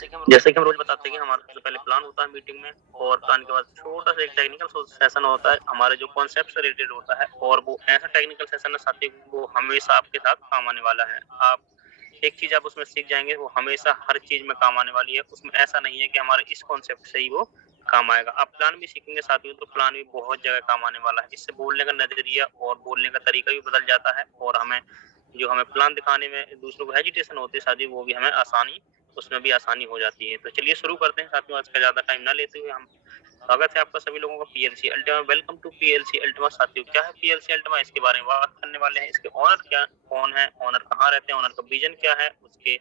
जैसे कि हम रोज बताते हैं कि हमारा सबसे पहले प्लान होता है मीटिंग में, और प्लान के बाद छोटा सा एक टेक्निकल सेशन होता है हमारे जो कॉन्सेप्ट से रिलेटेड होता है, और वो ऐसा टेक्निकल सेशन है साथी, वो हमेशा आपके साथ काम आने वाला है। आप एक चीज आप उसमें सीख जाएंगे, वो हमेशा हर चीज में काम आने वाली है। उसमें ऐसा नहीं है कि हमारे इस कॉन्सेप्ट से ही वो काम आएगा। आप प्लान भी सीखेंगे साथियों, तो प्लान भी बहुत जगह काम आने वाला है। इससे बोलने का नजरिया और बोलने का तरीका भी बदल जाता है, और हमें प्लान दिखाने में दूसरों को हेजिटेशन होती है साथियों, वो भी हमें उसमें भी आसानी हो जाती है। तो चलिए शुरू करते हैं साथियों, आज का ज्यादा टाइम ना लेते हुए हम स्वागत है आपका सभी लोगों का PLC Ultima. Welcome to PLC Ultima. साथियों, क्या है पीएलसी अल्टीमा, इसके बारे में बात करने वाले हैं। इसके ओनर कौन है, ओनर कहाँ रहते हैं, ओनर का विजन क्या है, उसके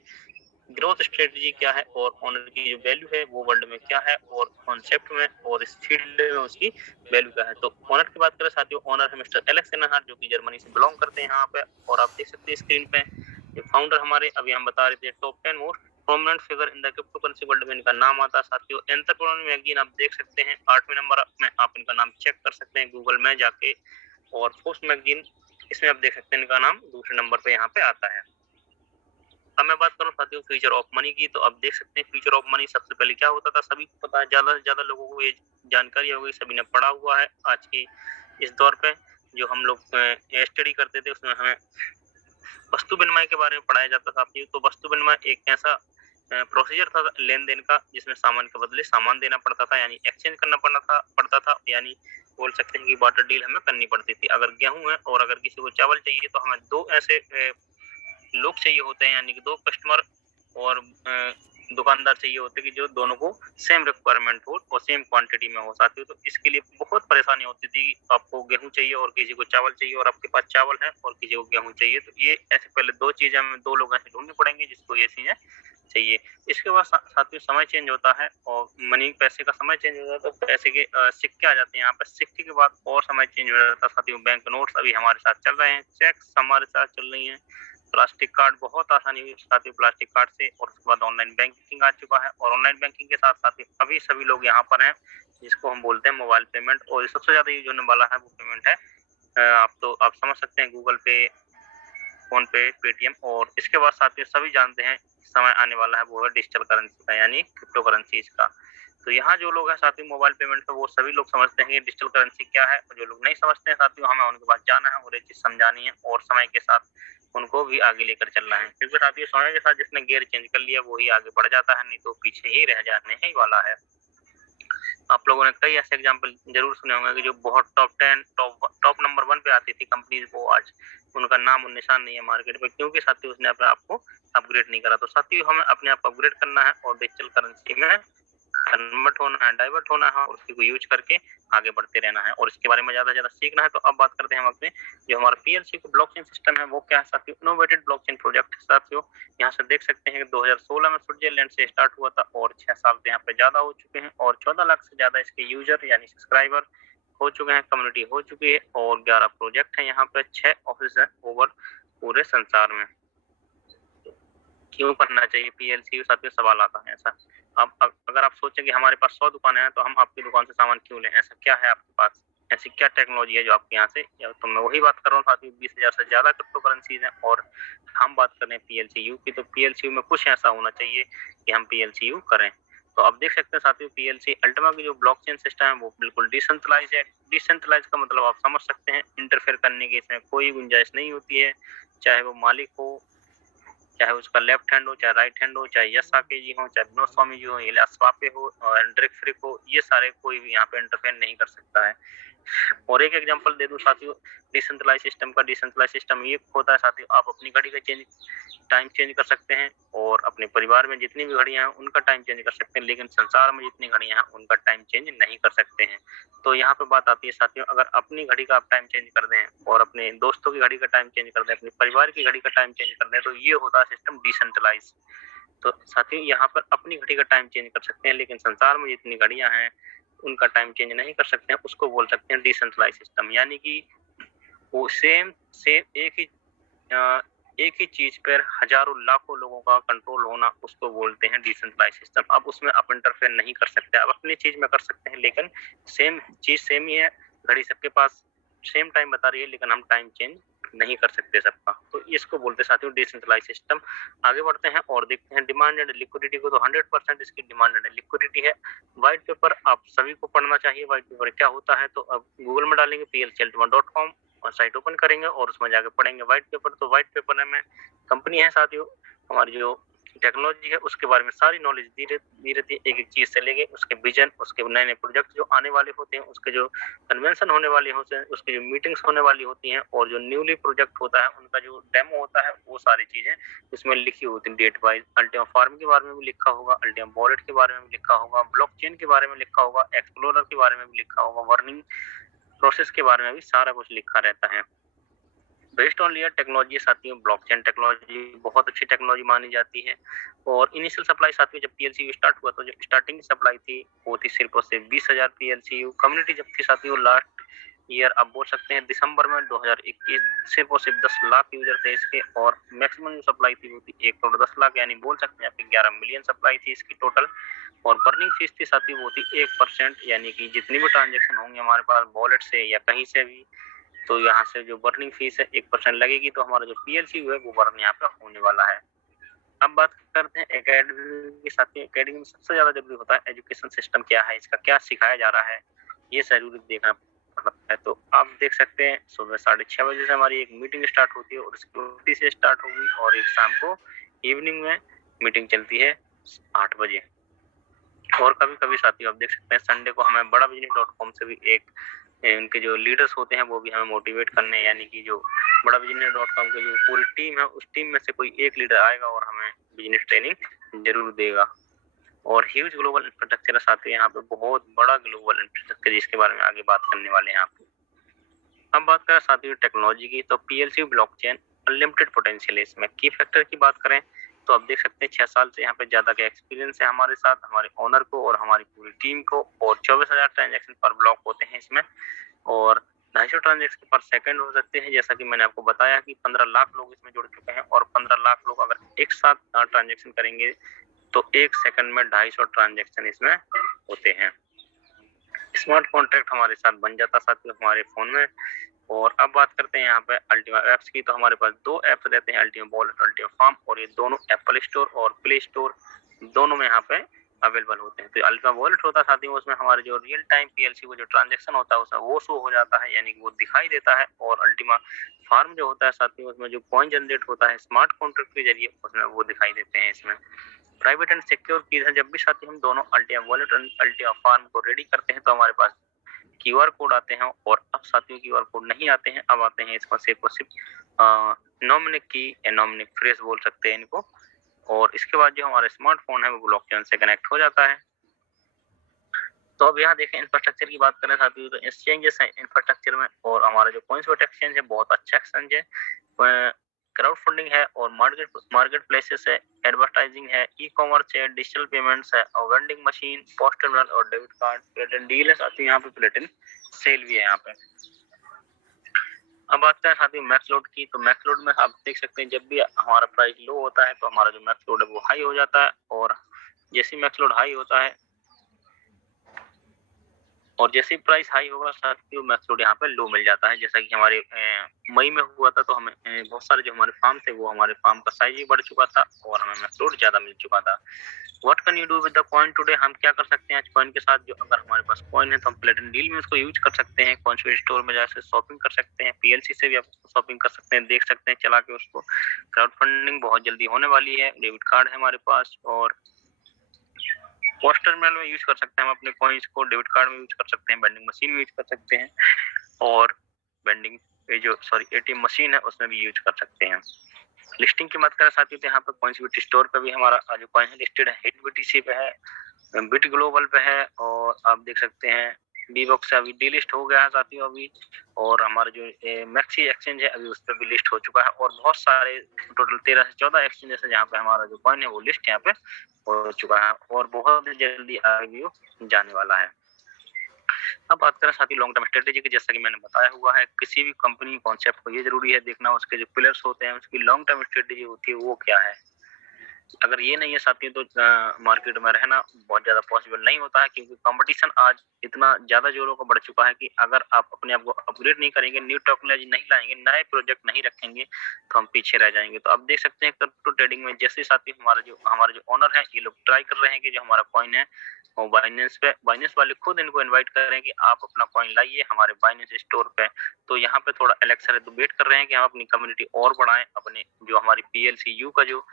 ग्रोथ स्ट्रेटजी क्या है, और ओनर की जो वैल्यू है वो वर्ल्ड में क्या है, और कॉन्सेप्ट में और इस फील्ड में उसकी वैल्यू क्या है। तो ओनर की बात करें साथियों, ओनर है मिस्टर एलेक्स एनहार्ट, जो कि जर्मनी से बिलोंग करते हैं यहाँ पे। और आप देख सकते हैं स्क्रीन पे जो फाउंडर हमारे, अभी हम बता रहे थे top 10 most prominent figure in the crypto currency world में इनका नाम आता है साथियों। एंटरप्रेन्योर मैगजीन आप देख सकते हैं 8वें नंबर में, आप इनका नाम चेक कर सकते हैं गूगल में जाके। और फोर्ब्स मैगजीन, इसमें आप देख सकते हैं इनका नाम दूसरे नंबर पे यहाँ पे आता है। अब मैं बात करूं साथियों फ्यूचर ऑफ मनी की, तो आप देख सकते हैं फ्यूचर ऑफ मनी सबसे पहले क्या होता था, सभी को पता है, ज्यादा से ज्यादा लोगों को ये जानकारी हो गई, सभी ने पढ़ा हुआ है। आज की इस दौर पे जो हम लोग स्टडी करते थे, उसमें हमें वस्तु विनिमय के बारे में पढ़ाया जाता था। तो वस्तु विनिमय एक ऐसा प्रोसीजर था लेन देन का, जिसमें सामान के बदले सामान देना पड़ता था, यानी एक्सचेंज करना पड़ता था, यानी बोल सकते हैं कि बार्टर डील हमें करनी पड़ती थी। अगर गेहूं है और अगर किसी को चावल चाहिए, तो हमें दो ऐसे लोग चाहिए होते हैं, यानी कि दो कस्टमर और दुकानदार चाहिए होते हैं कि जो दोनों को सेम रिक्वायरमेंट हो और सेम क्वांटिटी में हो साथियों। तो इसके लिए बहुत परेशानी होती थी। आपको गेहूं चाहिए और किसी को चावल चाहिए, और आपके पास चावल है और किसी को गेहूं चाहिए, तो ये ऐसे पहले दो चीजें हमें दो लोग ऐसे ढूंढने पड़ेंगे जिसको ये चीजें चाहिए। इसके बाद साथियों समय चेंज होता है, और मनी पैसे का समय चेंज हो जाता है, तो पैसे के सिक्के आ जाते हैं यहाँ पर। सिक्के के बाद और समय चेंज हो जाता है साथियों। बैंक नोट्स अभी हमारे साथ चल रहे हैं, चेक्स हमारे साथ चल रही है, प्लास्टिक कार्ड बहुत आसानी हुई साथियों प्लास्टिक कार्ड से। और उसके बाद ऑनलाइन बैंकिंग आ चुका है, और ऑनलाइन बैंकिंग के साथ साथ अभी सभी लोग यहाँ पर हैं जिसको हम बोलते हैं मोबाइल पेमेंट, और सबसे ज्यादा यूज होने वाला है वो पेमेंट है, आप समझ सकते हैं गूगल पे, फोन पे, पेटीएम। और इसके बाद साथियों सभी जानते हैं समय आने वाला है वो है डिजिटल करेंसी का, यानी क्रिप्टो करेंसी का। तो यहाँ जो लोग हैं साथियों मोबाइल पेमेंट पे, वो सभी लोग समझते हैं कि डिजिटल करेंसी क्या है, और जो लोग नहीं समझते हैं साथियों, हमें उनके पास जाना है और ये चीज समझानी है, और समय के साथ उनको भी आगे लेकर चलना है। क्योंकि साथियों समय के साथ जिसने गियर चेंज कर लिया वो ही आगे बढ़ जाता है, नहीं तो पीछे ही रह जाने ही वाला है। आप लोगों ने कई ऐसे एग्जाम्पल जरूर सुने होंगे कि जो बहुत टॉप नंबर 1 पे आती थी कंपनीज, वो आज उनका नाम और निशान नहीं है मार्केट में, क्योंकि साथियों उसने अपने आप को अपग्रेड नहीं करा। तो साथियों हमें अपने आप को अपग्रेड करना है और डिजिटल करेंसी में कन्वर्ट होना है, डाइवर्ट होना है, और उसी को यूज करके आगे बढ़ते रहना है, और इसके बारे में ज्यादा से ज्यादा सीखना है। तो अब बात करते हैं हम अपने जो हमारा पीएलसी को ब्लॉकचेन सिस्टम है वो क्या है साथियों। इनोवेटेड ब्लॉकचेन प्रोजेक्ट साथियों, यहाँ से देख सकते हैं कि 2016 में स्विट्जरलैंड से स्टार्ट हुआ था, और 6 साल से यहाँ पे ज्यादा हो चुके हैं, और 14 लाख से ज्यादा इसके यूजर यानी सब्सक्राइबर हो चुके हैं, कम्युनिटी हो चुकी है, और 11 प्रोजेक्ट है यहाँ पे, 6 ऑफिस है ओवर पूरे संसार में। क्यों करना चाहिए पीएलसी, साथियों सवाल आता है ऐसा। अब अगर आप सोचें कि हमारे पास 100 दुकानें हैं, तो हम आपकी दुकान से सामान क्यों लें, ऐसा क्या है आपके पास, ऐसी क्या टेक्नोलॉजी है जो आपके यहाँ से, तो मैं वही बात कर रहा हूँ साथियों। 20,000 से ज्यादा क्रिप्टो करेंसीज हैं, और हम बात कर रहे हैं पीएलसीयू की, तो पीएलसीयू में कुछ ऐसा होना चाहिए कि हम पीएलसीयू करें। तो आप देख सकते हैं साथियों पीएलसी अल्टीमा की जो ब्लॉकचेन सिस्टम है वो बिल्कुल डिसेंट्रलाइज है। डिसेंट्रलाइज का मतलब आप समझ सकते हैं, इंटरफेयर करने की इसमें कोई गुंजाइश नहीं होती है, चाहे वो मालिक हो, चाहे उसका लेफ्ट हैंड हो, चाहे राइट हैंड हो, चाहे यश साके जी हो, चाहे विनोद स्वामी जी हो, इलियास स्वापे हो और एंड्रिक फ्रिक हो, ये सारे कोई भी यहाँ पे इंटरफेयर नहीं कर सकता है। और एक एग्जांपल दे दूं साथियों डिसेंट्रलाइज सिस्टम का। डिसेंट्रलाइज सिस्टम ये होता है साथियों, आप अपनी घड़ी का टाइम चेंज कर सकते हैं, और अपने परिवार में जितनी भी घड़ियां हैं उनका टाइम चेंज कर सकते हैं, लेकिन संसार में जितनी घड़ियां हैं उनका टाइम चेंज नहीं कर सकते हैं। तो यहाँ पे बात आती है साथियों, अगर अपनी घड़ी का आप टाइम चेंज कर दें, और अपने दोस्तों की घड़ी का टाइम चेंज कर दें, अपने परिवार की घड़ी का टाइम चेंज कर दें, तो ये होता है सिस्टम डिसेंट्रलाइज। तो साथियों यहाँ पर अपनी घड़ी का टाइम चेंज कर सकते हैं, लेकिन संसार में जितनी घड़ियां हैं उनका टाइम चेंज नहीं कर सकते हैं, उसको बोल सकते हैं डिसेंट्रलाइज सिस्टम। यानी कि वो सेम सेम एक ही चीज पर हजारों लाखों लोगों का कंट्रोल होना, उसको बोलते हैं डिसेंट्रलाइज सिस्टम। अब उसमें आप इंटरफेयर नहीं कर सकते, आप अपनी चीज में कर सकते हैं, लेकिन सेम चीज सेम ही है, घड़ी सबके पास सेम टाइम बता रही है, लेकिन हम टाइम चेंज नहीं कर सकते सबका, तो इसको बोलते साथियों डिसेंट्रलाइज सिस्टम। आगे बढ़ते हैं और देखते हैं डिमांड एंड लिक्विडिटी को। तो 100% इसकी डिमांड एंड लिक्विडिटी है। व्हाइट पेपर आप सभी को पढ़ना चाहिए। व्हाइट पेपर क्या होता है तो अब गूगल में डालेंगे plcaltima.com और साइट ओपन करेंगे और उसमें जाके पढ़ेंगे व्हाइट पेपर। तो व्हाइट पेपर में कंपनी है साथियों, हमारी जो टेक्नोलॉजी है उसके बारे में सारी नॉलेज दी रहती है, एक एक चीज से लेके उसके विजन, उसके नए नए प्रोजेक्ट जो आने वाले होते हैं, उसके जो कन्वेंशन होने वाली होते हैं, उसकी जो मीटिंग्स होने वाली होती हैं और जो न्यूली प्रोजेक्ट होता है उनका जो डेमो होता है, वो सारी चीजें इसमें लिखी होती हैं डेट वाइज। अल्टीमा फार्म के बारे में भी लिखा होगा, अल्टीमा वॉलेट के बारे में भी लिखा होगा, ब्लॉकचेन के बारे में लिखा होगा, एक्सप्लोरर के बारे में भी लिखा होगा, वर्निंग प्रोसेस के बारे में भी सारा कुछ लिखा रहता है। बेस्ड ऑन लेयर टेक्नोलॉजी साथियों, ब्लॉकचेन टेक्नोलॉजी बहुत अच्छी टेक्नोलॉजी मानी जाती है। और इनिशियल सप्लाई साथियों जब पीएलसीयू स्टार्ट हुआ तो जो स्टार्टिंग की सप्लाई थी वो थी सिर्फ और सिर्फ 20,000 पीएलसीयू। कम्युनिटी जब थी साथियों लास्ट ईयर, आप बोल सकते हैं दिसंबर में 2021, सिर्फ और सिर्फ 10 लाख यूजर थे इसके। और मैक्सिमम जो सप्लाई थी वो थी 1 करोड़ 10 लाख, यानी बोल सकते हैं आपकी 11 मिलियन सप्लाई थी इसकी टोटल। और बर्निंग फीस थी साथियों वो थी 1%, यानी कि जितनी भी ट्रांजेक्शन होंगे हमारे पास वॉलेट से या कहीं से भी, तो यहाँ से जो बर्निंग फीस है 1% लगेगी, तो हमारा जो पीएलसी है वो बर्न यहाँ पे होने वाला है। अब बात करते हैं एकेडमी के साथ। एकेडमी में सबसे ज्यादा जरूरी होता है एजुकेशन सिस्टम क्या है, इसका क्या सिखाया जा रहा है, ये जरूरी देखना पड़ता है। तो आप देख सकते हैं सुबह 6:30 बजे से हमारी एक मीटिंग स्टार्ट होती है और सिक्योरिटी से स्टार्ट होगी, और एक शाम को इवनिंग में मीटिंग चलती है 8 बजे। और कभी कभी साथियों आप देख सकते हैं संडे को हमें बड़ा बिजनेस.com से भी एक उनके जो लीडर्स होते हैं वो भी हमें मोटिवेट करने, यानी कि जो बड़ा बिजनेस.com की जो पूरी टीम है उस टीम में से कोई एक लीडर आएगा और हमें बिजनेस ट्रेनिंग जरूर देगा। और ह्यूज ग्लोबल इंफ्रास्ट्रक्चर है साथियों, यहाँ पे बहुत बड़ा ग्लोबल इंफ्रास्ट्रक्चर जिसके बारे में आगे बात करने वाले हैं यहाँ पे। अब बात करें साथियों टेक्नोलॉजी की, तो पीएलसी ब्लॉकचेन अनलिमिटेड पोटेंशियल है इसमें। की फैक्टर की बात करें तो आप देख सकते हैं 6 साल से यहाँ पे ज्यादा का एक्सपीरियंस है हमारे साथ, हमारे ओनर को और हमारी पूरी टीम को। और 24,000 ट्रांजेक्शन पर ब्लॉक होते हैं इसमें, और 250 ट्रांजेक्शन पर सेकंड हो सकते हैं। जैसा कि मैंने आपको बताया कि 15 लाख लोग इसमें जुड़ चुके हैं, और 15 लाख लोग अगर एक साथ ट्रांजेक्शन करेंगे तो एक सेकंड में 250 ट्रांजेक्शन इसमें होते हैं। स्मार्ट कॉन्ट्रैक्ट हमारे साथ बन जाता साथियों हमारे फोन में। और अब बात करते हैं यहाँ पे अल्टीमा एप्स की, तो हमारे पास 2 एप्स रहते हैं, अल्टीमा वॉलेट, अल्टीमा फार्म, और ये दोनों एप्पल स्टोर और प्ले स्टोर दोनों में यहाँ पे अवेलेबल होते हैं। तो अल्टीमा वॉलेट होता है साथियों, उसमें हमारे जो रियल टाइम पीएलसी को जो ट्रांजेक्शन होता है उसमें वो शो हो जाता है, यानी कि वो दिखाई देता है। और अल्टीमा फार्म जो होता है साथियों उसमें जो कॉइन जनरेट होता है स्मार्ट कॉन्ट्रैक्ट के जरिए, उसमें वो दिखाई देते हैं इसमें। प्राइवेट एंड सिक्योर कीज है, जब भी साथी हम दोनों अल्टीमा वॉलेट और अल्टीमा फार्म को रेडी करते हैं तो हमारे पास क्यूआर कोड आते हैं। और अब साथियों क्यूआर कोड नहीं आते हैं, अब आते हैं इसको सिर्फ नॉमिनिक की या नॉमिनिक फ्रेज बोल सकते हैं इनको। और इसके बाद जो हमारा स्मार्टफोन है वो ब्लॉकचेन से कनेक्ट हो जाता है। तो अब यहाँ देखें इंफ्रास्ट्रक्चर की बात करें साथियों, तो एक्सचेंजेस है इंफ्रास्ट्रक्चर में, और हमारा जो कॉइन्सबेट एक्सचेंज है बहुत अच्छा एक्सचेंज है। क्राउड फंडिंग है, और मार्केट प्लेसेस है, एडवर्टाइजिंग है, ई कॉमर्स है, डिजिटल पेमेंट्स है, और वेंडिंग मशीन, पोस्ट टर्मिनल और डेबिट कार्ड, प्लेटिन डील है साथियों, यहाँ पे प्लेटिन सेल भी है यहाँ पे। अब बात करें साथियों मैक्स लोड की, तो मैक्स लोड में आप देख सकते हैं जब भी हमारा प्राइस लो होता है तो हमारा जो मैक्स लोड है वो हाई हो जाता है, और जैसे मैक्स लोड हाई होता है और जैसे प्राइस हाई होगा साथियों मैक्स लोड यहाँ पे लो मिल जाता है। जैसा कि हमारे मई में हुआ था, तो हमें बहुत सारे जो हमारे फार्म थे वो हमारे फार्म का साइज भी बढ़ चुका था और हमें मैक्स लोड ज्यादा मिल चुका था। What can you do with the coin today, हम क्या कर सकते हैं आज कॉइन के साथ। जो अगर हमारे पास कॉइन है तो हम प्लेटिन डील में उसको यूज कर सकते हैं, कॉइन स्टोर में जाकर शॉपिंग कर सकते हैं, पीएलसी से भी आप शॉपिंग कर सकते हैं, देख सकते हैं चला के उसको। क्राउड फंडिंग बहुत जल्दी होने वाली है, डेबिट कार्ड है हमारे पास, और पोस्ट टर्मिनल में यूज कर सकते हैं हम अपने कॉइन्स को, डेबिट कार्ड में यूज कर सकते हैं, वेंडिंग मशीन में यूज कर सकते हैं, और वेंडिंग जो एटीएम मशीन है उसमें भी यूज कर सकते हैं। लिस्टिंग की बात करें साथियों तो यहाँ पे कॉइन्स स्टोर पे भी हमारा जो कॉइन है लिस्टेड है, हिट बीटीसी पे है, बिट ग्लोबल पे है, और आप देख सकते हैं बीबॉक्स से अभी डीलिस्ट हो गया है साथियों अभी, और हमारा जो मैक्सी एक्सचेंज है अभी उस पर भी लिस्ट हो चुका है, और बहुत सारे टोटल 13 से 14 एक्सचेंजेस है जहाँ पे हमारा जो कॉइन है वो लिस्ट यहाँ पे हो चुका है, और बहुत जल्दी आगे जाने वाला है। अब बात करें साथी लॉन्ग टर्म स्ट्रेटेजी की, जैसा कि मैंने बताया हुआ है किसी भी कंपनी कॉन्सेप्ट को ये जरूरी है देखना उसके जो पिलर्स होते हैं उसकी लॉन्ग टर्म स्ट्रेटेजी होती है वो क्या है। अगर ये नहीं है साथियों तो मार्केट में रहना बहुत ज़्यादा पॉसिबल नहीं होता है, क्योंकि कंपटीशन आज इतना ज़्यादा ज़ोरों का बढ़ चुका है कि अगर आप अपने आप को अपग्रेड नहीं करेंगे, न्यू टेक्नोलॉजी नहीं लाएँगे, नए प्रोजेक्ट नहीं रखेंगे, तो हम पीछे रह जाएँगे। तो आप देख सकते हैं क्रिप्टो ट्रेडिंग में जैसे साथी हमारे जो ओनर हैं, ये लोग ट्राई कर रहे हैं कि जो हमारा कॉइन है, वो बाइनेंस वाले खुद इनको इनवाइट कर रहे हैं कि आप अपना कॉइन लाइए हमारे बाइनेंस स्टोर पे। तो यहाँ पे थोड़ा एलेक्सा तो वेट कर रहे हैं कि हम अपनी कम्युनिटी और बढ़ाएँ, अपने जो हमारी पीएलसीयू का जो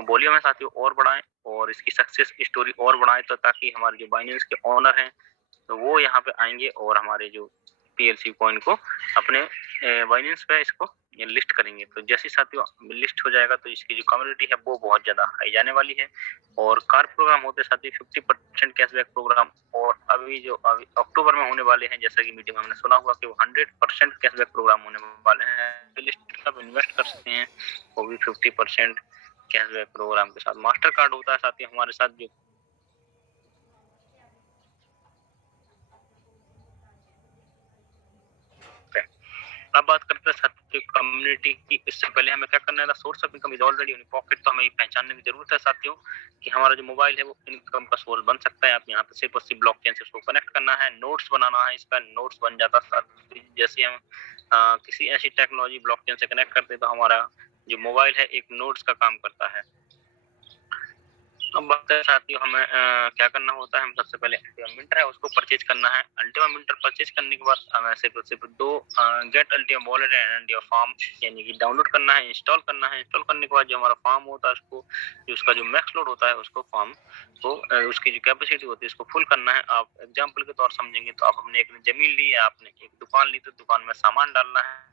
वॉल्यूम है साथियों और बढ़ाएँ और इसकी सक्सेस स्टोरी और बढ़ाएँ, तो ताकि हमारे जो बाइनेंस के ओनर हैं, तो वो यहाँ पे आएँगे और हमारे जो पीएलसी कॉइन को अपने बाइनेंस पे इसको लिस्ट करेंगे। तो जैसे ही साथियों लिस्ट हो जाएगा तो इसकी जो कम्युनिटी है वो बहुत ज़्यादा हाई जाने वाली है। और कार प्रोग्राम होते साथियों 50% कैशबैक प्रोग्राम, और अभी अक्टूबर में होने वाले हैं, जैसा कि मीटिंग में हमने सुना हुआ कि वो 100% कैशबैक प्रोग्राम होने वाले हैं। लिस्ट आप इन्वेस्ट कर सकते हैं, वो भी 50% कैशबैक प्रोग्राम के साथ। मास्टर कार्ड होता है साथियों हमारे साथ जो है। अब बात करते हैं साथियों कम्युनिटी की। इससे पहले हमें क्या करना है, source of income is already in pocket, तो हमें पहचानने की जरूरत है साथियों कि हमारा जो मोबाइल है वो इनकम का सोर्स बन सकता है। आप यहाँ पे सिर्फ और सिर्फ ब्लॉकचेन से उसको कनेक्ट करना है, नोट्स बनाना है, इसका नोट्स बन जाता है। जैसे हम किसी ऐसी टेक्नोलॉजी ब्लॉकचेन से कनेक्ट करते हैं तो हमारा जो मोबाइल है एक नोट्स का काम करता है। अब बात है साथियों हमें क्या करना होता है, हम सबसे पहले अल्टीमा मिंटर है उसको परचेज करना है। अल्टीमा मिंटर परचेज करने के बाद हमें सिर्फ दो get Ultima wallet and your farm यानी कि डाउनलोड करना है, इंस्टॉल करना है। इंस्टॉल करने के बाद जो हमारा फार्म होता है उसको जो उसका जो मैक्स लोड होता है उसको फार्म को उसकी जो कैपेसिटी होती है उसको फुल करना है। आप एग्जाम्पल के तौर समझेंगे तो आप अपने एक जमीन ली है, आपने एक दुकान ली, तो दुकान में सामान डालना है।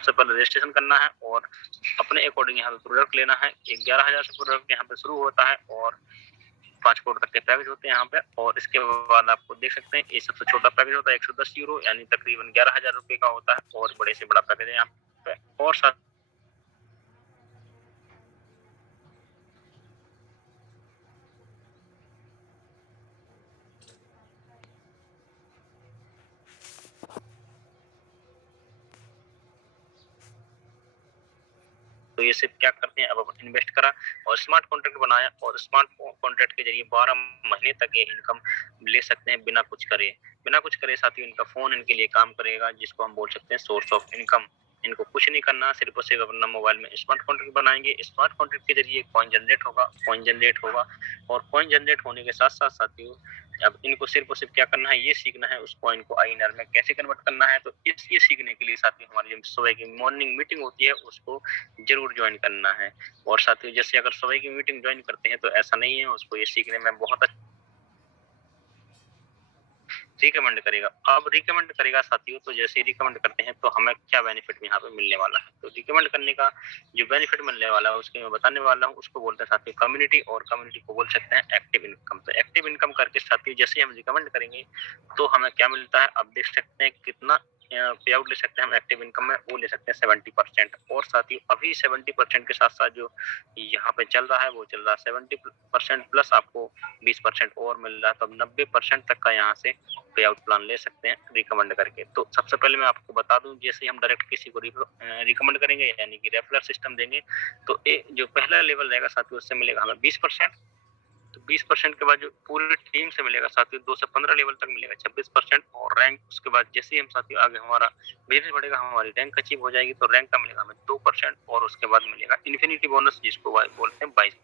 सबसे पहले रजिस्ट्रेशन करना है और अपने अकॉर्डिंग यहाँ पे प्रोडक्ट लेना है। 11,000 से प्रोडक्ट यहाँ पे शुरू होता है और 5 करोड़ तक के पैकेज होते हैं यहाँ पे। और इसके बाद आपको देख सकते हैं ये सबसे छोटा पैकेज होता है 110 यूरो यानी तकरीबन 11,000 रुपए का होता है, और बड़े से बड़ा पैकेज है यहाँ पे। और साथ तो ये सिर्फ क्या करते हैं, अब अपन इन्वेस्ट करा और स्मार्ट कॉन्ट्रैक्ट बनाया और स्मार्ट कॉन्ट्रैक्ट के जरिए 12 महीने तक ये इनकम ले सकते हैं बिना कुछ करे। बिना कुछ करे साथियों इनका फोन इनके लिए काम करेगा, जिसको हम बोल सकते हैं सोर्स ऑफ इनकम। इनको कुछ नहीं करना, सिर्फ और सिर्फ अपना मोबाइल में स्मार्ट कॉन्ट्रैक्ट बनाएंगे। स्मार्ट कॉन्ट्रैक्ट के जरिए कॉइन जनरेट होगा और कॉइन जनरेट होने के साथ साथ साथियों अब इनको सिर्फ और सिर्फ क्या करना है, ये सीखना है उस कॉइन को आईएनआर में कैसे कन्वर्ट करना है। तो ये सीखने के लिए साथियों हमारी जो सुबह की मॉर्निंग मीटिंग होती है उसको जरूर ज्वाइन करना है। और साथियों जैसे अगर सुबह की मीटिंग ज्वाइन करते हैं तो ऐसा नहीं है, उसको ये सीखने में बहुत रिकमेंड करेगा। अब रिकमेंड करेगा साथियों, तो जैसे रिकमेंड करते हैं तो हमें क्या बेनिफिट यहाँ पे मिलने वाला है। तो रिकमेंड करने का जो बेनिफिट मिलने वाला है उसके मैं बताने वाला हूँ। उसको बोलते हैं साथियों कम्युनिटी, और कम्युनिटी को बोल सकते हैं एक्टिव इनकम। तो एक्टिव इनकम करके साथियों जैसे हम रिकमेंड करेंगे तो हमें क्या मिलता है, अब देख सकते हैं कितना पे आउट ले सकते हैं हम एक्टिव इनकम में, वो ले सकते हैं 70%। और साथ ही अभी 70% के साथ साथ जो यहाँ पे चल रहा है वो चल रहा है 70% प्लस आपको 20% और मिल रहा है, तो 90% तक का यहाँ से पे आउट प्लान ले सकते हैं रिकमेंड करके। तो सबसे पहले मैं आपको बता दूं, जैसे हम डायरेक्ट किसी को रिकमेंड करेंगे यानी कि रेफरल सिस्टम देंगे तो जो पहला लेवल रहेगा साथियों उससे मिलेगा हमें 20%। तो 20% के बाद जो पूरी टीम से मिलेगा साथियों 2 से 15 लेवल तक मिलेगा 26%। और रैंक उसके बाद जैसे ही हम साथियों आगे हमारा बिजनेस बढ़ेगा, हमारी रैंक अचीव हो जाएगी तो रैंक का मिलेगा हमें 2%। और उसके बाद मिलेगा इन्फिनिटी बोनस जिसको बोलते हैं 22।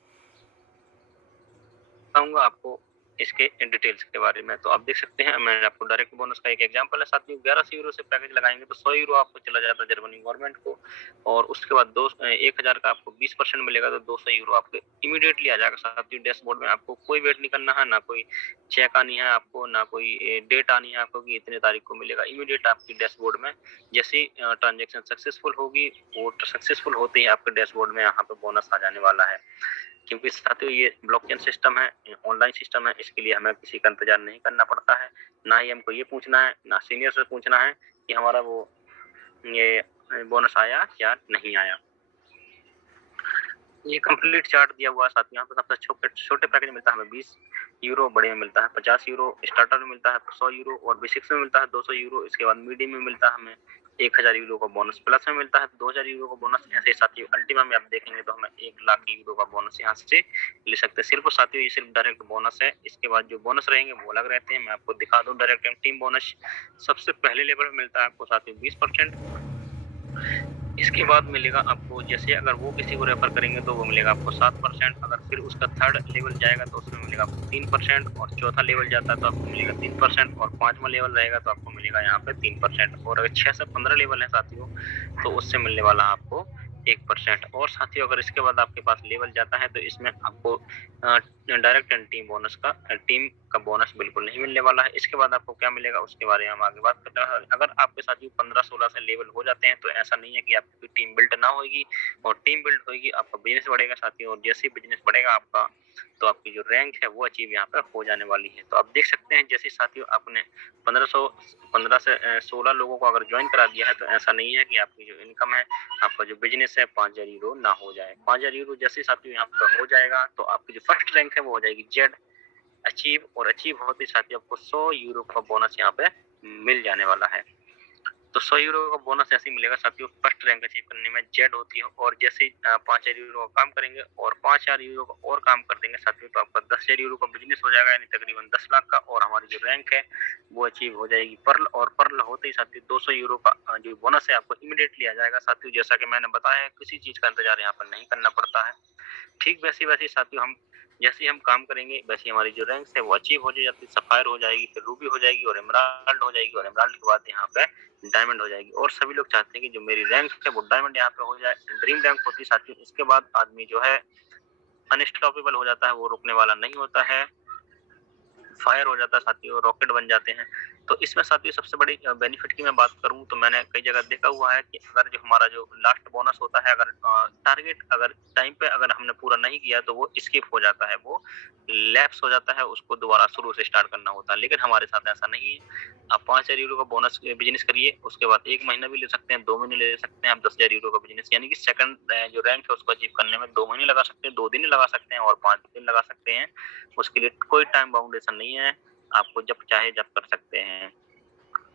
बताऊंगा आपको इसके डिटेल्स के बारे में। तो आप देख सकते हैं, मैंने आपको डायरेक्ट बोनस का एक एग्जांपल है साथियों। 1100 यूरो से पैकेज लगाएँगे तो 100 यूरो आपको चला जाता है जर्मनी गवर्नमेंट को, और उसके बाद 1000 का आपको 20% मिलेगा, तो 200 यूरो आपके इमीडिएटली आ जाएगा साथियों डैशबोर्ड में। आपको कोई वेट नहीं करना है, ना कोई चेक आनी है आपको, ना कोई डेट आनी है आपको कि इतने तारीख को मिलेगा। इमीडिएट आपकी डैशबोर्ड में जैसे ही ट्रांजैक्शन सक्सेसफुल होगी, वो सक्सेसफुल होते ही आपके डैशबोर्ड में यहाँ पे बोनस आ जाने वाला है। क्योंकि साथियों ये ब्लॉकचेन सिस्टम है, ऑनलाइन सिस्टम है, इसके लिए हमें किसी का इंतजार नहीं करना पड़ता है। ना ही हमको ये पूछना है, ना सीनियर से पूछना है कि हमारा ये बोनस आया या नहीं आया। ये कंप्लीट चार्ट दिया हुआ है साथियों। यहाँ पे सबसे छोटे पैकेज मिलता है हमें 20 यूरो, बड़े में मिलता है 50 यूरो, स्टार्टर में मिलता है 100 यूरो, और बेसिक्स में मिलता है 200 यूरो। इसके बाद मीडियम में मिलता है हमें 1000 यूरो का बोनस, प्लस में मिलता है 2000 यूरो का बोनस। ऐसे साथियों अल्टीमा में आप देखेंगे तो हमें 1 लाख यूरो का बोनस यहाँ से ले सकते हैं। सिर्फ साथियों ये सिर्फ डायरेक्ट बोनस है। इसके बाद जो बोनस रहेंगे वो अलग रहते हैं। मैं आपको दिखा दूं डायरेक्ट टीम बोनस। सबसे पहले लेवल में मिलता है आपको साथियों 20%। इसके बाद मिलेगा आपको, जैसे अगर वो किसी को रेफर करेंगे तो वो मिलेगा आपको 7%। अगर फिर उसका थर्ड लेवल जाएगा तो उसमें मिलेगा आपको 3%, और चौथा लेवल जाता है तो आपको मिलेगा 3%, और 5वां लेवल रहेगा तो आपको मिलेगा यहाँ पे 3%। और अगर 6 से 15 लेवल है साथियों तो उससे मिलने वाला है आपको 1%। और साथियों अगर इसके बाद आपके पास लेवल जाता है तो इसमें आपको डायरेक्ट टीम बोनस का टीम का बोनस बिल्कुल नहीं मिलने वाला है। इसके बाद आपको क्या मिलेगा उसके बारे में हम आगे बात करते हैं। अगर आपके साथियों 15-16 से लेवल हो जाते हैं तो ऐसा नहीं है कि आपकी टीम बिल्ड ना होगी, और टीम बिल्ड होगी आपका बिजनेस बढ़ेगा साथियों। और जैसे बिजनेस बढ़ेगा आपका, तो आपकी जो रैंक है वो अचीव यहाँ पे हो जाने वाली है। तो आप देख सकते हैं जैसे साथियों आपने 15 से 16 लोगों को अगर ज्वाइन करा दिया है तो ऐसा नहीं है कि आपकी जो इनकम है, आपका जो बिजनेस है 5000 यूरो ना हो जाए। 5000 यूरो जैसे साथियों यहाँ पे हो जाएगा तो आपकी जो फर्स्ट रैंक है वो हो जाएगी जेड अचीव, और अचीव होते ही साथियों आपको 100 यूरो का बोनस यहाँ पे मिल जाने वाला है। तो 100 यूरो का बोनस ऐसे ही मिलेगा साथियों फर्स्ट रैंक अचीव करने में जेड होती है। और जैसे ही 5000 यूरो का काम करेंगे और 5000 यूरो का और काम कर देंगे साथियों, तो आपका 10,000 यूरो का बिजनेस हो जाएगा, यानी तकरीबन 10 लाख का। और हमारी जो रैंक है वो अचीव हो जाएगी पर्ल, और पर्ल होते ही साथियों 200 यूरो का जो बोनस है आपको इमीडिएटली आ जाएगा साथियों। जैसा कि मैंने बताया किसी चीज का इंतजार यहाँ पर नहीं करना पड़ता है। ठीक वैसे वैसे साथियों हम जैसे ही हम काम करेंगे वैसे हमारी जो रैंक है वो अचीव हो जाती है। सफायर हो जाएगी, फिर रूबी हो जाएगी, और एमराल्ड हो जाएगी, और एमराल्ड के बाद यहाँ पे डायमंड हो जाएगी। और सभी लोग चाहते हैं कि जो मेरी रैंक है वो डायमंड यहाँ पे हो जाए, ड्रीम रैंक होती है साथियों। इसके बाद आदमी जो है अनस्टॉपेबल हो जाता है, वो रुकने वाला नहीं होता है, फायर हो जाता है साथियों, रॉकेट बन जाते हैं। तो इसमें साथियों सबसे बड़ी बेनिफिट की मैं बात करूं तो मैंने कई जगह देखा हुआ है कि अगर जो हमारा जो लास्ट बोनस होता है, अगर टारगेट अगर टाइम पे अगर हमने पूरा नहीं किया तो वो स्किप हो जाता है, वो लैप्स हो जाता है, उसको दोबारा शुरू से स्टार्ट करना होता है। लेकिन हमारे साथ ऐसा नहीं है। आप 5000 यूरो का बोनस बिजनेस करिए, उसके बाद 1 महीना भी ले सकते हैं, 2 महीने ले सकते हैं आप 10,000 यूरो का बिजनेस, यानी कि सेकंड जो रैंक है उसको अचीव करने में 2 महीने लगा सकते हैं, 2 दिन लगा सकते हैं, और 5 दिन लगा सकते हैं। उसके लिए कोई टाइम बाउंडेशन नहीं है, आपको जब चाहे जब कर सकते हैं।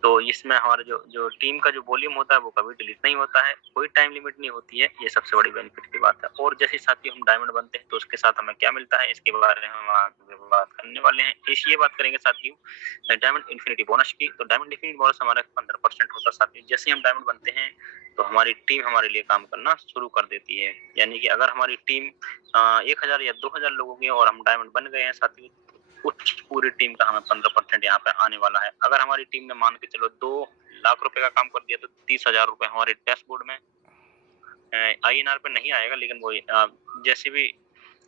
तो इसमें हमारा जो जो टीम का जो वॉल्यूम होता है वो कभी डिलीट नहीं होता है, कोई टाइम लिमिट नहीं होती है, ये सबसे बड़ी बेनिफिट की बात है। और जैसे साथियों हम डायमंड बनते हैं तो उसके साथ हमें क्या मिलता है इसके बारे में हम आगे बात करने वाले हैं। ये बात करेंगे साथियों डायमंड इन्फिनिटी बोनस की। तो डायमंड इन्फिनिटी बोनस हमारा 15% होता है साथियों। जैसे ही हम डायमंड बनते हैं तो हमारी टीम हमारे लिए काम करना शुरू कर देती है, यानी कि अगर हमारी टीम 1000 या 2000 लोगों की और हम डायमंड बन गए हैं साथियों, उस पूरी टीम का हमें 15% यहाँ पे आने वाला है। अगर हमारी टीम ने मान के चलो 2 लाख रुपए का काम कर दिया तो 30,000 रुपए हमारे डैशबोर्ड में INR पे नहीं आएगा, लेकिन वो जैसे भी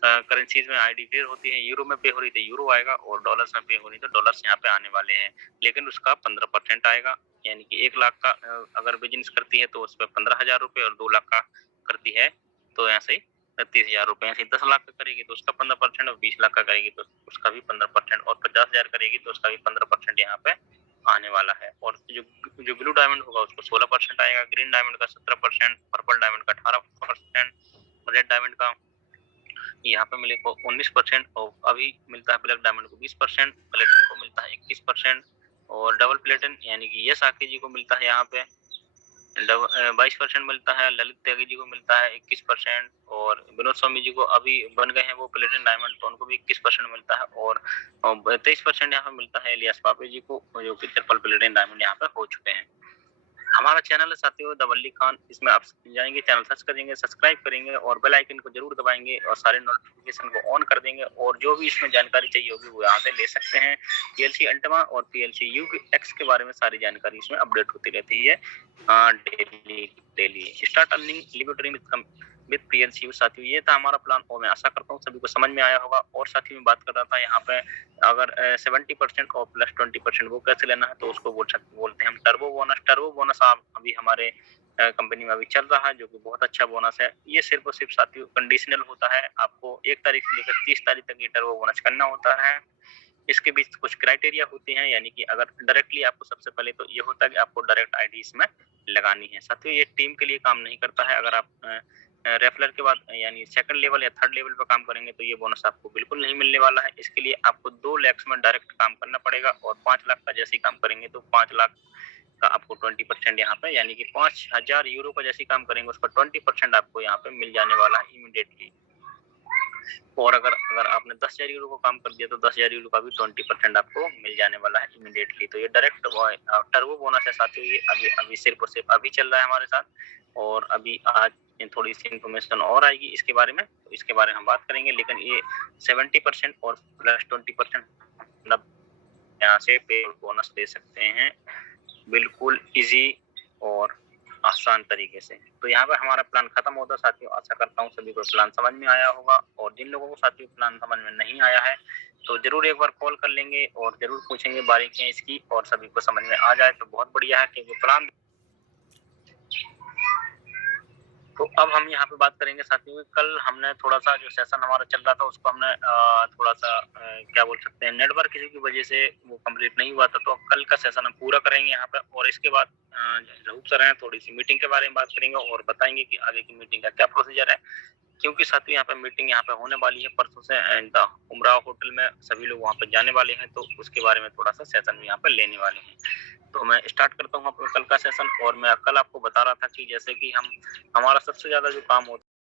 करेंसीज में आईडीपीआर होती है, यूरो में पे हो रही थी यूरो आएगा, और डॉलर्स में पे हो रही तो डॉलर्स यहाँ पे आने वाले हैं। लेकिन उसका 15% आएगा, यानी कि 1 लाख का अगर बिजनेस करती है तो उस पर 15,000 रुपए, और 2 लाख का करती है तो ऐसे 30,000 रुपए, ऐसे 10 लाख का करेगी तो उसका 15%, और 20 लाख का करेगी तो उसका भी 15%, और 50,000 करेगी तो उसका भी 15% यहाँ पे आने वाला है। और जो ब्लू डायमंड होगा उसको 16% आएगा, ग्रीन डायमंड का 17%, पर्पल डायमंड का 18%, रेड डायमंड का यहाँ पे मिले को 19%, और अभी मिलता है ब्लैक डायमंड को 20%, प्लेटिन को मिलता है 21%, और डबल प्लेटिन यानी कि यश आके जी को मिलता है यहाँ पे 22% मिलता है, ललित त्यागी जी को मिलता है 21%, और विनोद स्वामी जी को अभी बन गए हैं वो प्लेटिन डायमंड, तो उनको भी 21% मिलता है, और 23% यहाँ पे मिलता है इलियास पापे जी को, जो कि ट्रिपल प्लेटिन डायमंड यहाँ पे हो चुके हैं। हमारा चैनल है साथियों द वली खान, इसमें आप जाएँगे, चैनल सर्च करेंगे, सब्सक्राइब करेंगे और बेल आइकन को ज़रूर दबाएँगे और सारे नोटिफ़िकेशन को ऑन कर देंगे और जो भी इसमें जानकारी चाहिए होगी वो यहाँ से ले सकते हैं। पीएलसी अल्टीमा और पीएलसी यूएक्स के बारे में सारी जानकारी इसमें अपडेट होती रहती है daily. Start earning liberty with PLC साथियों, ये था हमारा प्लान और मैं आशा करता हूँ सभी को समझ में आया होगा। और साथ ही मैं बात कर रहा था यहाँ पे अगर 70% और प्लस 20% वो कैसे लेना है तो उसको बोलते हैं हम टर्बो बोनस। टर्बो बोनस अभी हमारे कंपनी में अभी चल रहा है, जो कि बहुत अच्छा बोनस है। ये सिर्फ और सिर्फ साथियों कंडीशनल होता है, आपको 1 तारीख से लेकर 30 तारीख तक ये टर्बो बोनस करना होता है। इसके बीच कुछ क्राइटेरिया होते हैं, यानी कि अगर डायरेक्टली आपको सबसे पहले तो ये होता है कि आपको डायरेक्ट आईडी इसमें लगानी है। साथियों ये टीम के लिए काम नहीं करता है। अगर आप रेफरल के बाद यानी सेकंड लेवल या थर्ड लेवल पे काम करेंगे तो ये बोनस आपको बिल्कुल नहीं मिलने वाला है। इसके लिए आपको 2 लाख में डायरेक्ट काम करना पड़ेगा और 5 लाख का जैसे ही काम करेंगे तो 5 लाख का आपको 20% यहाँ पे यानी कि 5000 यूरो का जैसे ही काम करेंगे उसका 20% आपको यहाँ पे मिल जाने वाला है इमीडिएटली। और अगर आपने 10,000 यूरो का काम कर दिया तो 10,000 यूरो का भी 20% आपको मिल जाने वाला है इमीडिएटली। तो ये डायरेक्ट टर्बो बोनस है साथियों, ये अभी सिर्फ और सिर्फ अभी चल रहा है हमारे साथ और अभी आज थोड़ी सी इन्फॉर्मेशन और आएगी इसके बारे में, तो इसके बारे में हम बात करेंगे। लेकिन ये 70% और प्लस 20% मतलब यहाँ से पे बोनस दे सकते हैं बिल्कुल इजी और आसान तरीके से। तो यहाँ पे हमारा प्लान खत्म होता है साथियों। आशा करता हूँ सभी को प्लान समझ में आया होगा और जिन लोगों को साथियों प्लान समझ में नहीं आया है तो जरूर एक बार कॉल कर लेंगे और जरूर पूछेंगे बारीकियां इसकी, और सभी को समझ में आ जाए तो बहुत बढ़िया है, क्योंकि प्लान। तो अब हम यहाँ पे बात करेंगे साथियों, कल हमने थोड़ा सा जो सेशन हमारा चल रहा था उसको हमने थोड़ा सा क्या बोल सकते हैं, नेटवर्क इश्यू की वजह से वो कंप्लीट नहीं हुआ था। तो कल का सेशन हम पूरा करेंगे यहाँ पे और इसके बाद जरूर सर हैं थोड़ी सी मीटिंग के बारे में बात करेंगे और बताएंगे कि आगे की मीटिंग का क्या प्रोसीजर है, क्योंकि साथियों यहाँ पे मीटिंग यहाँ पे होने वाली है परसों से उमराव होटल में, सभी लोग वहाँ पे जाने वाले हैं तो उसके बारे में थोड़ा सा सेशन भी यहाँ पे लेने वाले हैं। तो मैं स्टार्ट करता हूँ अपना कल का सेशन और मैं कल आपको बता रहा था कि जैसे कि हमारा सबसे ज्यादा जो काम होता